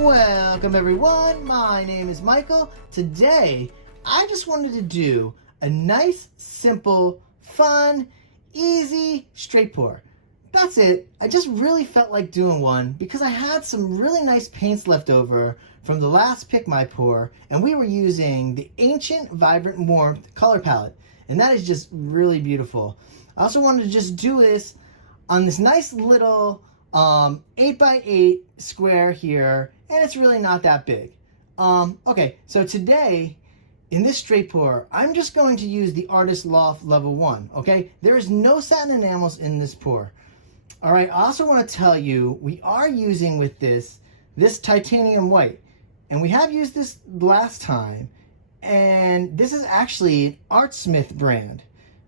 Welcome everyone, my name is Michael. Today, I just wanted to do a nice, simple, fun, easy straight pour. That's it. I just really felt like doing one because I had some really nice paints left over from the last Pick My Pour, and we were using the Ancient Vibrant Warmth color palette, and that is just really beautiful. I also wanted to just do this on this nice little 8x8 square here, and it's really not that big. Okay, so today in this straight pour, I'm just going to use the Artist Loft Level 1, okay? There is no satin enamels in this pour. All right, I also want to tell you, we are using with this titanium white, and we have used this last time, and this is actually an Artsmith brand.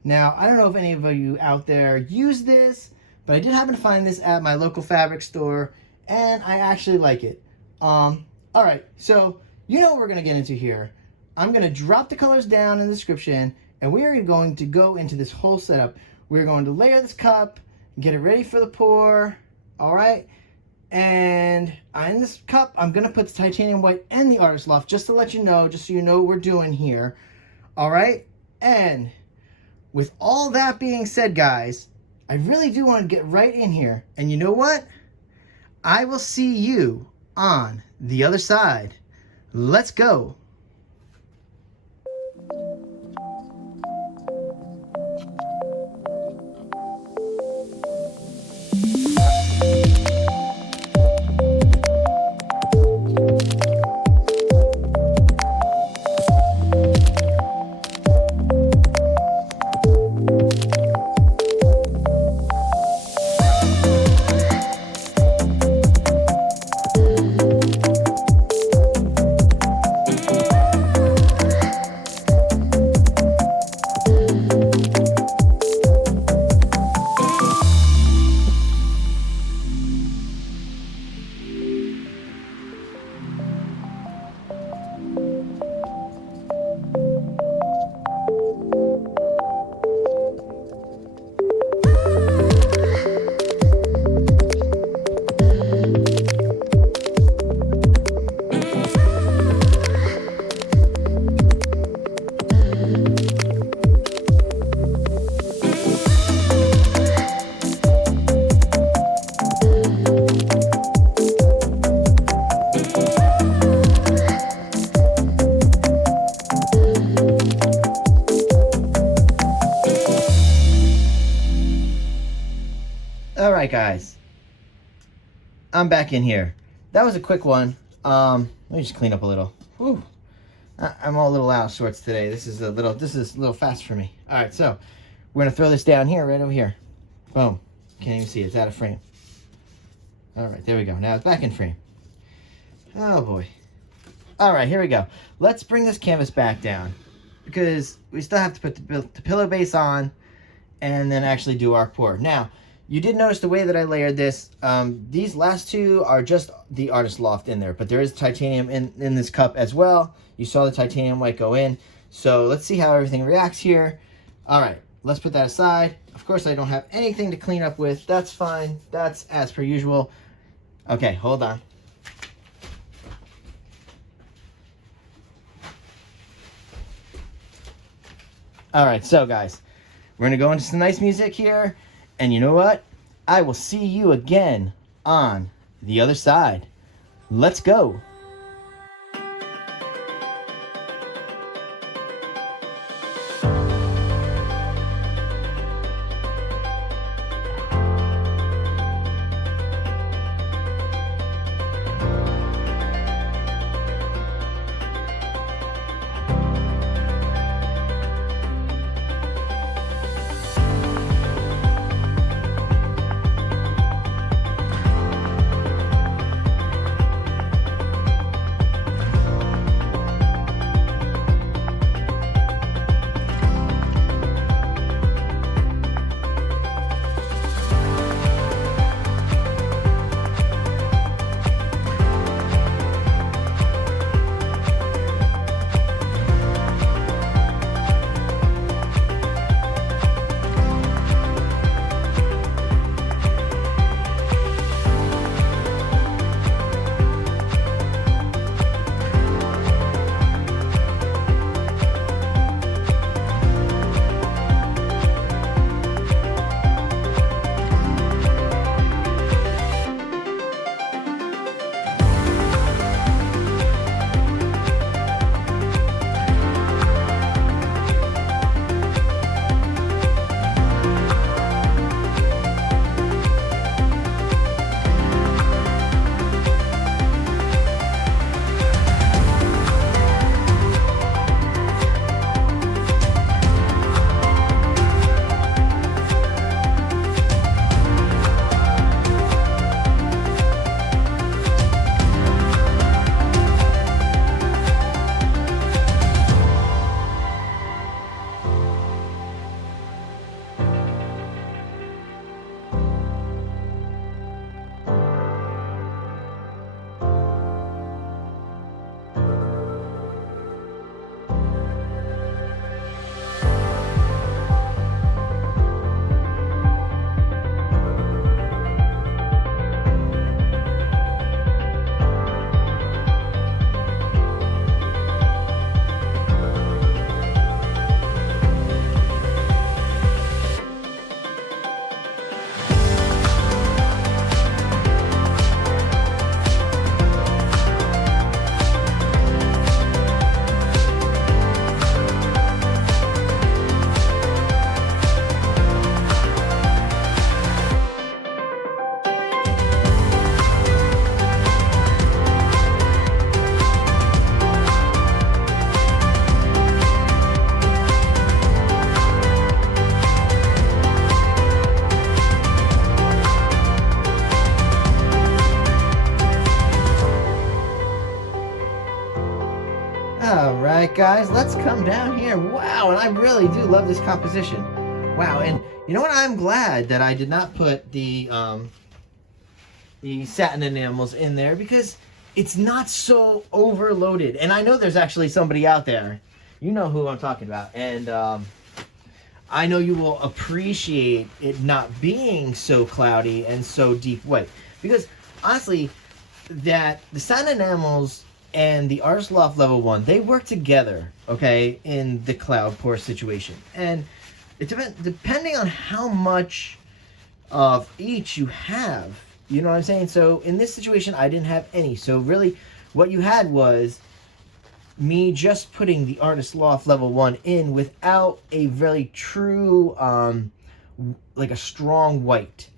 Now, I don't know if any of you out there use this, but I did happen to find this at my local fabric store, and I actually like it. All right, so you know what we're going to get into here. I'm going to drop the colors down in the description, and we are going to go into this whole setup. We're going to layer this cup, get it ready for the pour, all right? And in this cup, I'm going to put the titanium white and the Artist Loft, just to let you know, just so you know what we're doing here, all right? And with all that being said, guys, I really do want to get right in here. And you know what? I will see you on the other side. Let's go. All right, guys, I'm back in here. That was a quick one. Let me just clean up a little. Whew. I'm all a little out of sorts today. This is a little fast for me. All right, so we're gonna throw this down here, right over here. Boom. Can't even see it. It's out of frame. All right, there we go. Now it's back in frame. Oh boy. All right, here we go. Let's bring this canvas back down because we still have to put the pillow base on and then actually do our pour. Now, you did notice the way that I layered this. These last two are just the Artist Loft in there, but there is titanium in this cup as well. You saw the titanium white go in. So let's see how everything reacts here. All right, let's put that aside. Of course, I don't have anything to clean up with. That's fine. That's as per usual. Okay, hold on. All right, so guys, we're gonna go into some nice music here. And you know what? I will see you again on the other side. Let's go. All right, guys, let's come down here. Wow, and I really do love this composition. Wow, and you know what? I'm glad that I did not put the satin enamels in there because it's not so overloaded. And I know there's actually somebody out there, you know who I'm talking about, and I know you will appreciate it not being so cloudy and so deep white. Because honestly, that the satin enamels and the Artist Loft Level 1, they work together, okay, in the cloud pour situation. And it depending on how much of each you have, you know what I'm saying? So in this situation, I didn't have any. So really, what you had was me just putting the Artist Loft Level 1 in without a very true, like a strong white.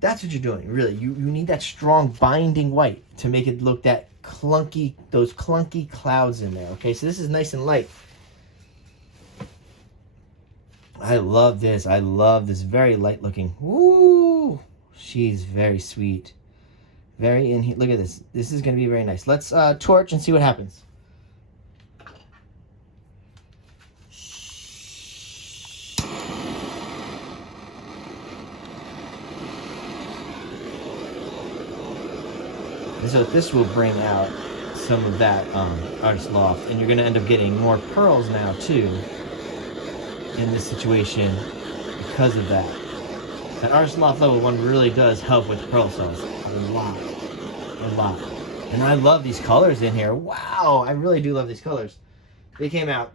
That's what you're doing, really. You need that strong binding white to make it look that clunky, those clunky clouds in there, okay? So this is nice and light. I love this. I love this. Very light looking. Woo! She's very sweet. Very in here. Look at this. This is going to be very nice. Let's torch and see what happens. So this will bring out some of that Artist Loft, and you're going to end up getting more pearls now too in this situation because of that. That Artist Loft Level 1 really does help with pearl cells a lot. And I love these colors in here. Wow, I really do love these colors. These came out.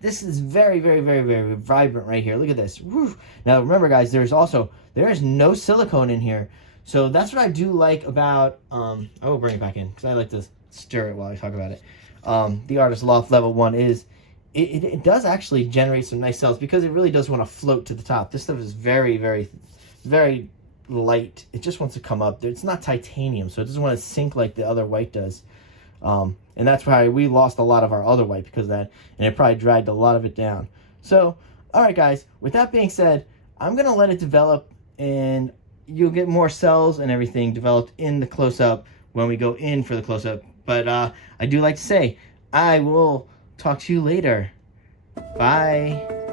This is very, very, very, very vibrant right here. Look at this. Woo. Now remember, guys, there is no silicone in here. So that's what I do like about, I will bring it back in because I like to stir it while I talk about it. The Artist Loft Level 1 is, it does actually generate some nice cells because it really does want to float to the top. This stuff is very, very, very light. It just wants to come up. It's not titanium, so it doesn't want to sink like the other white does. And that's why we lost a lot of our other white because of that, and it probably dragged a lot of it down. So, all right, guys, with that being said, I'm going to let it develop, and you'll get more cells and everything developed in the close-up when we go in for the close-up. But I do like to say, I will talk to you later. Bye.